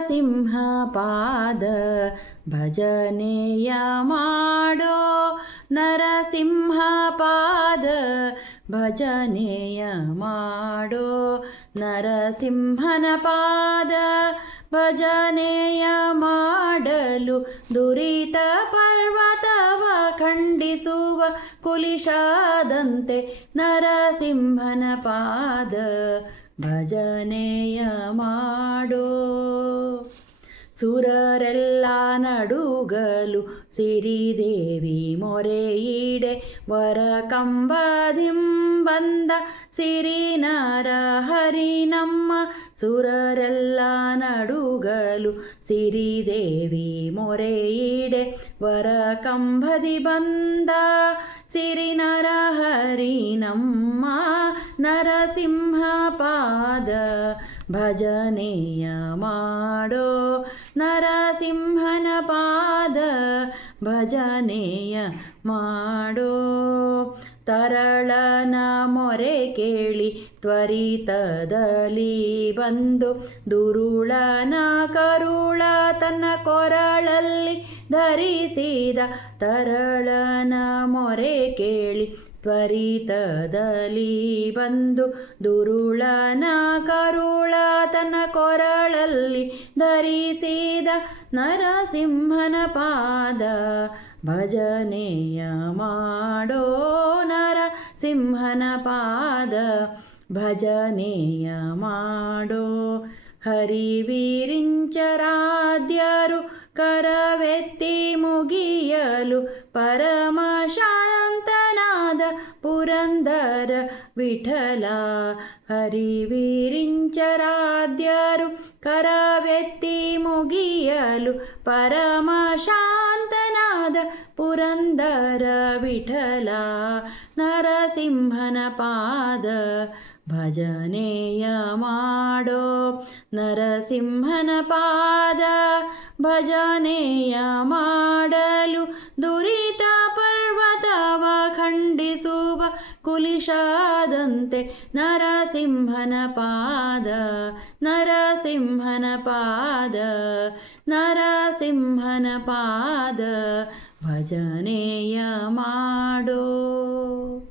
ಸಿಂಹಪಾದ ಭಜನೆಯ ಮಾಡೋ ನರಸಿಂಹಪಾದ ಭಜನೆಯ ಮಾಡೋ ನರಸಿಂಹನ ಪಾದ ಭಜನೆಯ ಮಾಡಲು ದುರಿತ ಪರ್ವತವ ಖಂಡಿಸುವ ಕುಲಿಶಾದಂತೆ ನರಸಿಂಹನ ಪಾದ ಭಜನೆಯ ಮಾಡೋ ಸುರರೆಲ್ಲ ನಡುಗಲು ಸಿರಿದೇವಿ ಮೊರೆಯಿಡೆ ವರ ಕಂಬದಿಂಬಂದ ಸಿರಿನರ ಹರಿನಮ್ಮ ಸುರರೆಲ್ಲ ನಡುಗಲು ಸಿರಿದೇವಿ ಮೊರೆಯಿಡೆ ವರ ಕಂಬದಿ ಬಂದ ಸಿರಿನರ ಹರಿನಮ್ಮ ನರಸಿಂಹ ಪಾದ ಭಜನೆಯ ಮಾಡೋ ನರಸಿಂಹನ ಪಾದ ಭಜನೆಯ ಮಾಡೋ ತರಳನ ಮೊರೆ ಕೇಳಿ ತ್ವರಿತದಲ್ಲಿ ಬಂದು ದುರುಳನ ಕರುಳ ತನ್ನ ಕೊರಳಲ್ಲಿ ಧರಿಸಿದ ತರಳನ ಮೊರೆ ಕೇಳಿ ತ್ವರಿತದಲ್ಲಿ ಬಂದು ದುರುಳನ ಕರುಳ ತನ್ನ ಕೊರಳಲ್ಲಿ ಧರಿಸಿದ ನರಸಿಂಹನ ಪಾದ ಭಜನೆಯ ಮಾಡೋ ನರಸಿಂಹನ ಪಾದ ಭಜನೆಯ ಮಾಡೋ ಹರಿವಿರಿಂಚರಾದ್ಯರು ಕರವೆತ್ತಿ ಮುಗಿಯಲು ಪರಮ ಶಾಂತನಾದ ಪುರಂದರ ವಿಠಲ ಹರಿವಿರಿಂಚರಾದ್ಯರು ಕರವೆತ್ತಿ ಮುಗಿಯಲು ಪರಮ ಶಾಂತನಾದ ಪುರಂದರ ವಿಠಲ ನರಸಿಂಹನ ಪಾದ ಭಜನೆಯ ಮಾಡೋ ನರಸಿಂಹನ ಪಾದ ಭಜನೆಯ ಮಾಡಲು ದುರಿತ ಪರ್ವತವ ಖಂಡಿಸುವ ಕುಲಿಶಾದಂತೆ ನರಸಿಂಹನ ಪಾದ ನರಸಿಂಹನ ಪಾದ ನರಸಿಂಹನ ಪಾದ ಭಜನೆಯ ಮಾಡೋ.